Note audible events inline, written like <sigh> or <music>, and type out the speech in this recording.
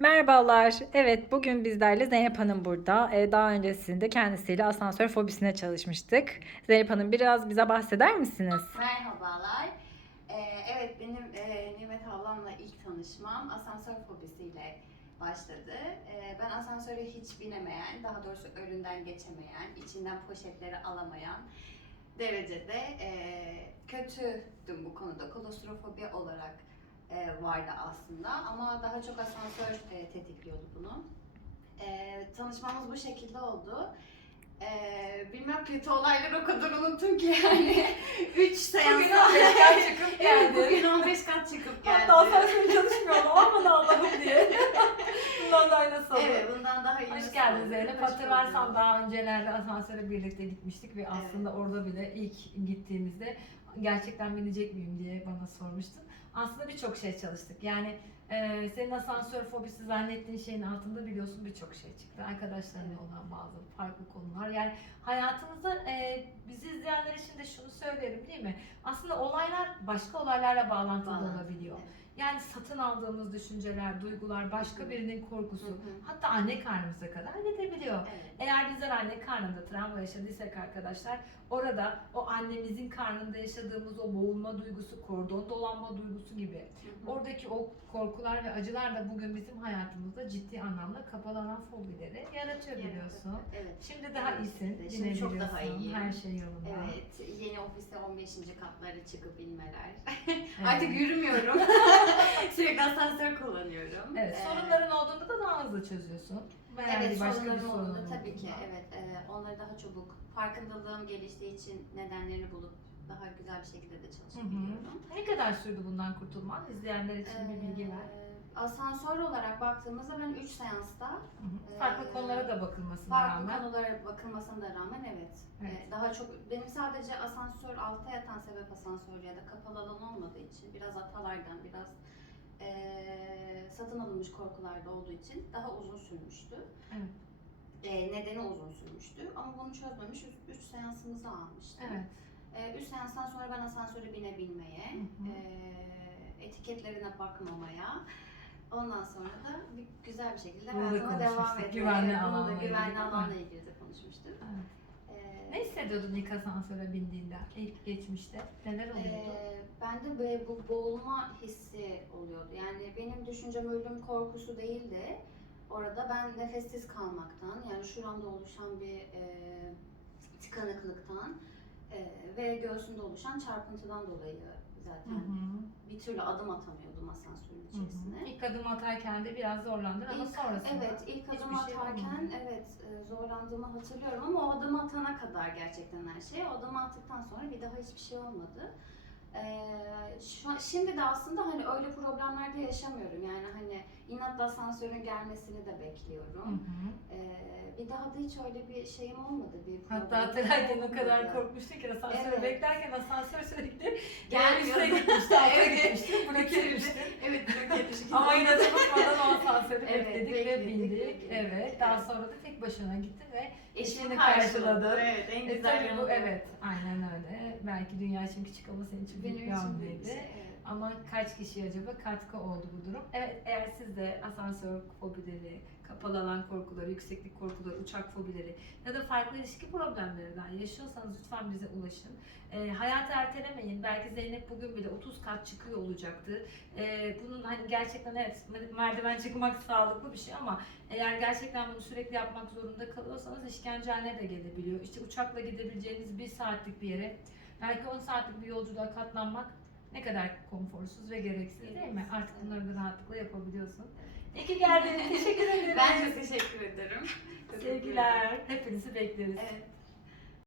Merhabalar. Evet, bugün bizlerle Zeynep Hanım burada. Ee, daha öncesinde kendisiyle asansör fobisine çalışmıştık. Zeynep Hanım biraz bize bahseder misiniz? Merhabalar. Ee, evet benim e, Nimet ablamla ilk tanışmam asansör fobisiyle başladı. Ee, ben asansöre hiç binemeyen, daha doğrusu önünden geçemeyen, içinden poşetleri alamayan derecede e, kötüydüm bu konuda. Kolostrofobi olarak e, vardı aslında ama daha çok asansör e, tetikliyordu bunu. E, tanışmamız bu şekilde oldu. E, bilmem kötü olayları o kadar unuttum ki yani <laughs> 3 seansta Bugün 15 kat çıkıp <laughs> Evet, geldin. bugün 15 kat çıkıp geldi. Hatta asansör çalışmıyor aman Allah'ım diye. <laughs> Bundan da aynısı olur. Evet, bundan daha iyi. Hoş geldin Zeynep. Hatırlarsan daha öncelerde asansöre birlikte gitmiştik ve aslında orada bile ilk gittiğimizde gerçekten binecek miyim diye bana sormuştun. Aslında birçok şey çalıştık. Yani e, senin asansör fobisi zannettiğin şeyin altında biliyorsun birçok şey çıktı. Arkadaşlarınla olan bazı farklı konular. Yani hayatımızda e, bizi izleyenler için de şunu söyleyelim değil mi? Aslında olaylar başka olaylarla bağlantılı olabiliyor. evet. Yani satın aldığımız düşünceler, duygular, başka birinin korkusu, hatta anne karnımıza kadar gidebiliyor. Evet. Eğer bizler anne karnında travma yaşadıysak arkadaşlar, orada o annemizin karnında yaşadığımız o boğulma duygusu, kordon dolanma duygusu gibi oradaki o korkular ve acılar da bugün bizim hayatımızda ciddi anlamda kapalanan fobileri yaratıyor biliyorsun. Evet. Şimdi daha Evet, iyisin. Şimdi çok daha iyiyim. her şey yolunda. Evet, yeni ofiste 15. katlara çıkıp inmeler. Evet. <laughs> Artık yürümüyorum. <laughs> <laughs> Sürekli asansör kullanıyorum. Evet, Ee, sorunların olduğunda da daha hızlı çözüyorsun. Veya Evet, bir başka bir sorunların sorun olduğunda tabii ki olduğunda. evet. e, onları daha çabuk farkındalığım geliştiği için nedenlerini bulup daha güzel bir şekilde de Hı hı. çalışabiliyorum. Ne kadar sürdü bundan kurtulman? İzleyenler için bir bilgi ver. Ee, Asansör olarak baktığımızda ben 3 seansta Hı hı. Ee, Farklı konulara da bakılmasına farklı rağmen. konulara bakılmasına da rağmen evet. Evet. Ee, Daha çok benim sadece asansör altta yatan sebep asansör ya da kapalı alan olmadığı için biraz atalardan biraz eee, satın alınmış korkularda olduğu için daha uzun sürmüştü. Evet. Ee, nedeni uzun sürmüştü ama bunu çözmemiş 3 seansımızı almıştı. Evet. 3 seanstan sonra ben asansöre binebilmeye, Hı hı. eee, etiketlerine bakmamaya, ondan sonra da bir, güzel bir şekilde Bunu da hayatıma devam konuşmuştuk. etmeye. Güvenli Bunu da alanla ilgili, güvenli değil mi? alanla ilgili de konuşmuştuk. evet. Eee, Ne hissediyordun ilk asansöre bindiğinde? İlk geçmişte neler oluyordu? Eee, bende böyle bu boğulma hissi oluyordu. Yani benim düşüncem ölüm korkusu değil de orada ben nefessiz kalmaktan yani şuramda oluşan bir eee, tıkanıklıktan eee, ve göğsümde oluşan çarpıntıdan dolayı zaten hı. bir türlü adım atamıyordum asansörün Hı hı. içerisine. İlk adım atarken de biraz zorlandın ama İlk- sonrasında Evet, ilk adım hiçbir şey atarken olmadı. evet e, zorlandığımı hatırlıyorum ama o adım atana kadar gerçekten her şey. O adımı attıktan sonra bir daha hiçbir şey olmadı. Ee, şu an, şimdi de aslında hani öyle problemlerde yaşamıyorum. Yani hani inatla asansörün gelmesini de Hı bekliyorum. hı. Ee, bir daha da hiç öyle bir şeyim olmadı. Bir Hatta problemim hatırlarken o kadar korkmuştu ki asansörü Evet. beklerken asansör sürekli Gelmiyor. üste gitmişti, alta <laughs> Evet. gitmişti, bloke Evet, blok yetişkin. Ama yine de unutmadan o asansörü Evet, bekledik ve bekledik, bindik. bekledik. Evet, daha sonra da tek başına gittin ve eşini karşıladı. Evet, en E güzel tabii yanı bu evet, aynen öyle. Belki dünya için küçük ama senin için büyük bir hamleydi. Ama kaç kişi acaba katkı oldu bu durum? Evet eğer siz de asansör fobileri, kapalı alan korkuları, yükseklik korkuları, uçak fobileri ya da farklı ilişki problemlerinden yaşıyorsanız lütfen bize ulaşın. Ee, hayatı ertelemeyin. Belki Zeynep bugün bile 30 kat çıkıyor olacaktı. Ee, bunun hani gerçekten evet merdiven çıkmak sağlıklı bir şey ama eğer gerçekten bunu sürekli yapmak zorunda kalıyorsanız işkence haline de gelebiliyor. İşte uçakla gidebileceğiniz bir saatlik bir yere belki 10 saatlik bir yolculuğa katlanmak ne kadar konforsuz ve gereksiz değil mi? Artık bunları da rahatlıkla yapabiliyorsun. İyi ki geldin. Teşekkür <laughs> ederim. Ben de teşekkür ederim. Sevgiler. Hepinizi bekleriz. Evet.